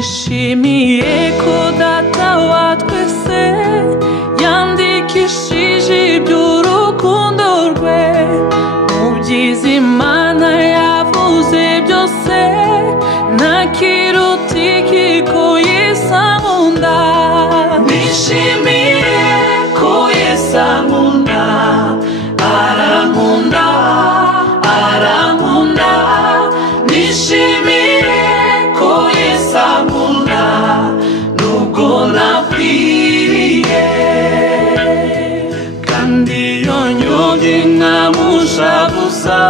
nishimiye ko data wa twese yandikishije iby'urukundo rwe mu byiza Imana yavuze byose ntakiruta iki ko Yesu ankunda. Nishimiye ko Yesu ankunda, arankunda arankunda. Nishimiye ko Yesu ankunda nubwo nakwiriye, kandi iyo nyobye nkamushavuza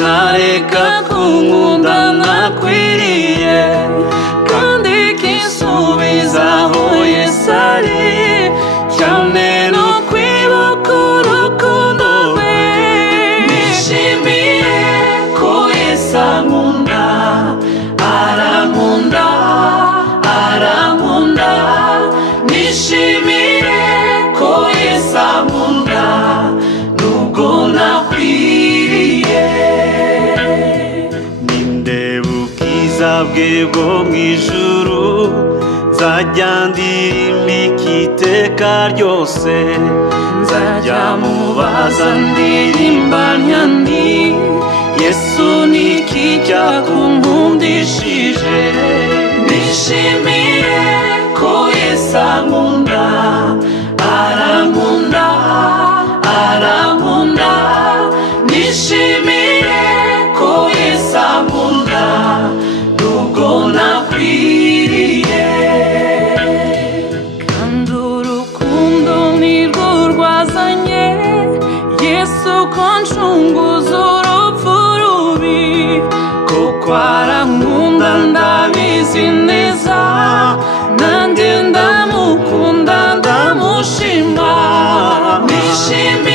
nareka kunkunda nakwiriye, kandi kinsubiza aho Yesu ari cyane no kwibuka urukundo rwe. Nishimiye ko Yesu ankunda, arankunda arankunda. Nishimiye ko Yesu ankunda nubwo nakwiriye. Nindeba ubwiza bwe bwo mu ijuru nzajya ndirimba iteka ryose, nzajya mubaza ndirimba nti Yesu ni iki cyakunkundishije. Nishimiye ko Yesu ankunda, arankunda arankunda. Nishimiye ko Yesu ankunda nubwo nakwiriye, kandi urukundo nirwo rwazanye Yesu ko ncunguza urupfu rubi, kuko arankunda ndabizi neza, nanjye ndamukunda ndamushima. Nishimiye